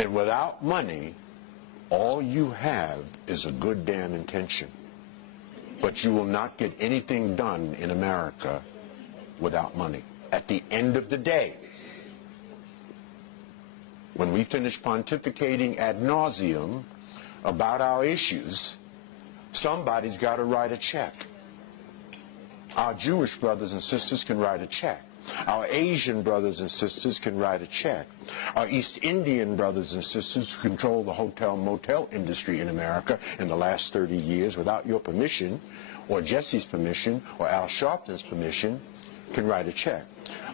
And without money, all you have is a good damn intention. But you will not get anything done in America without money. At the end of the day, when we finish pontificating ad nauseum about our issues, somebody's got to write a check. Our Jewish brothers and sisters can write a check. Our Asian brothers and sisters can write a check. Our East Indian brothers and sisters who control the hotel-motel industry in America in the last 30 years without your permission, or Jesse's permission, or Al Sharpton's permission, can write a check.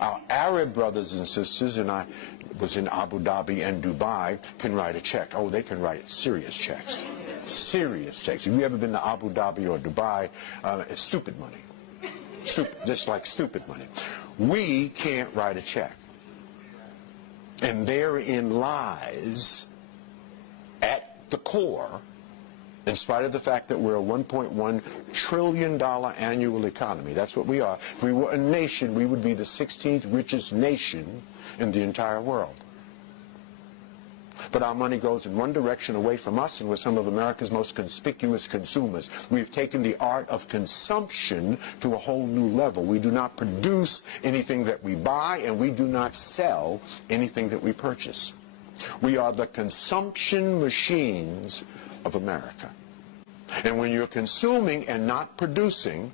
Our Arab brothers and sisters, and I was in Abu Dhabi and Dubai, can write a check. Oh, they can write serious checks. Serious checks. If you've ever been to Abu Dhabi or Dubai, it's stupid money. Just like stupid money. We can't write a check. And therein lies, at the core, in spite of the fact that we're a $1.1 trillion annual economy, that's what we are. If we were a nation, we would be the 16th richest nation in the entire world. But our money goes in one direction away from us, and we're some of America's most conspicuous consumers. We've taken the art of consumption to a whole new level. We do not produce anything that we buy, and we do not sell anything that we purchase. We are the consumption machines of America. And when you're consuming and not producing,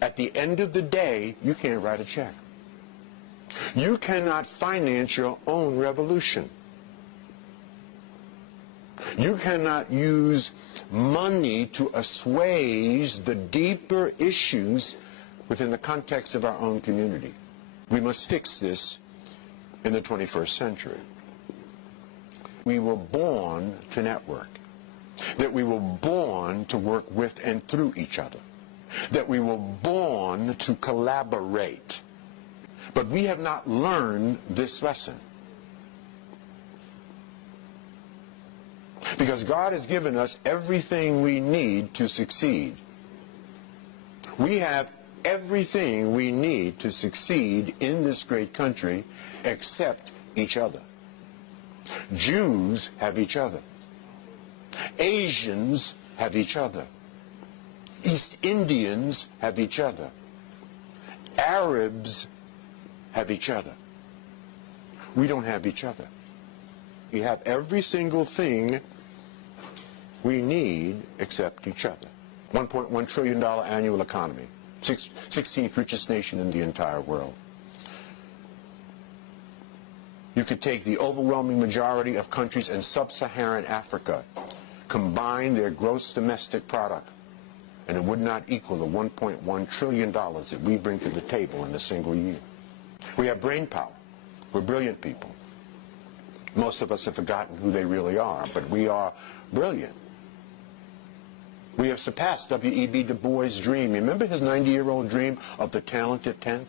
at the end of the day, you can't write a check. You cannot finance your own revolution. You cannot use money to assuage the deeper issues within the context of our own community. We must fix this in the 21st century. We were born to network, that we were born to work with and through each other, that we were born to collaborate. But we have not learned this lesson. Because God has given us everything we need to succeed. We have everything we need to succeed in this great country except each other. Jews have each other. Asians have each other. East Indians have each other. Arabs have each other. We don't have each other. We have every single thing we need except each other. $1.1 trillion annual economy. 16th richest nation in the entire world. You could take the overwhelming majority of countries in sub-Saharan Africa, combine their gross domestic product, and it would not equal the $1.1 trillion that we bring to the table in a single year. We have brain power. We're brilliant people. Most of us have forgotten who they really are, but we are brilliant. We have surpassed W.E.B. Du Bois' dream. Remember his 90-year-old dream of the talented 10th?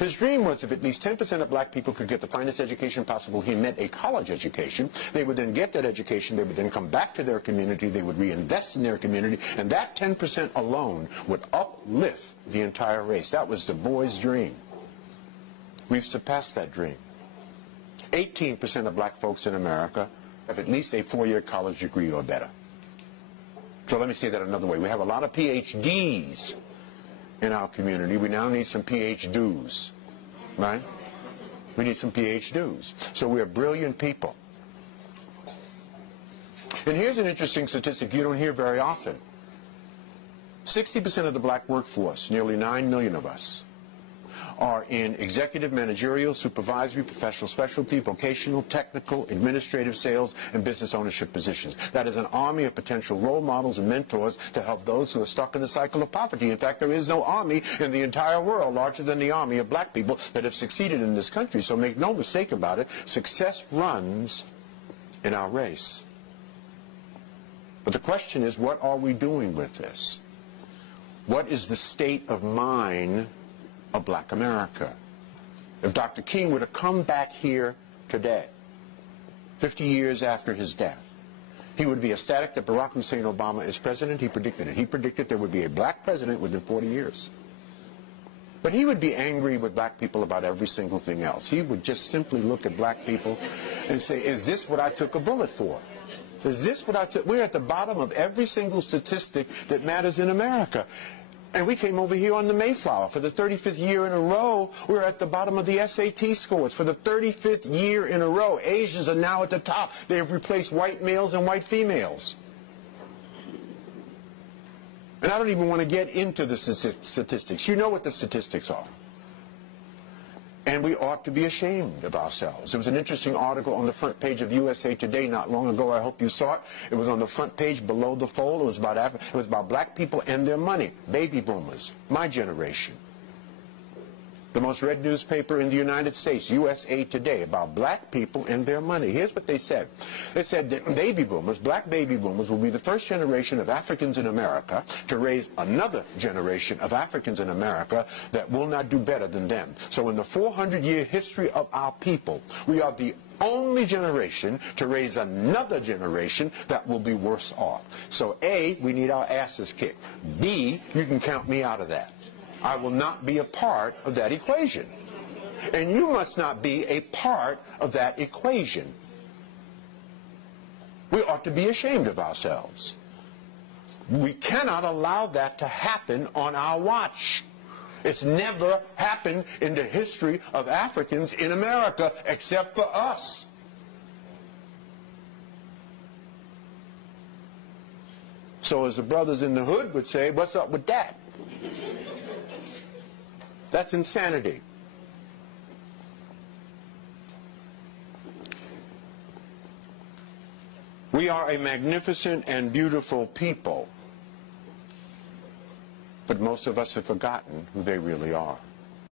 His dream was if at least 10% of black people could get the finest education possible, he meant a college education. They would then get that education, they would then come back to their community, they would reinvest in their community, and that 10% alone would uplift the entire race. That was Du Bois' dream. We've surpassed that dream. 18% of black folks in America have at least a 4-year college degree or better. So let me say that another way. We have a lot of PhDs in our community. We now need some PhDs, right? We need some PhDs. So we're brilliant people. And here's an interesting statistic you don't hear very often. 60% of the black workforce, nearly 9 million of us, are in executive, managerial, supervisory, professional specialty, vocational, technical, administrative, sales, and business ownership positions. That is an army of potential role models and mentors to help those who are stuck in the cycle of poverty. In fact, there is no army in the entire world larger than the army of black people that have succeeded in this country. So make no mistake about it, success runs in our race. But the question is, what are we doing with this? What is the state of mind of black America? If Dr. King were to come back here today, 50 years after his death, he would be ecstatic that Barack Hussein Obama is president. He predicted it. He predicted there would be a black president within 40 years. But he would be angry with black people about every single thing else. He would just simply look at black people and say, is this what I took a bullet for? Is this what I took? We're at the bottom of every single statistic that matters in America. And we came over here on the Mayflower. For the 35th year in a row, we're at the bottom of the SAT scores. For the 35th year in a row, Asians are now at the top. They have replaced white males and white females. And I don't even want to get into the statistics. You know what the statistics are. And we ought to be ashamed of ourselves. There was an interesting article on the front page of USA Today not long ago. I hope you saw it. It was on the front page below the fold. It was about black people and their money. Baby boomers, my generation. The most read newspaper in the United States, USA Today, about black people and their money. Here's what they said. They said that baby boomers, black baby boomers, will be the first generation of Africans in America to raise another generation of Africans in America that will not do better than them. So in the 400-year history of our people, we are the only generation to raise another generation that will be worse off. So A, we need our asses kicked. B, you can count me out of that. I will not be a part of that equation. And you must not be a part of that equation. We ought to be ashamed of ourselves. We cannot allow that to happen on our watch. It's never happened in the history of Africans in America except for us. So as the brothers in the hood would say, what's up with that? That's insanity. We are a magnificent and beautiful people, but most of us have forgotten who they really are.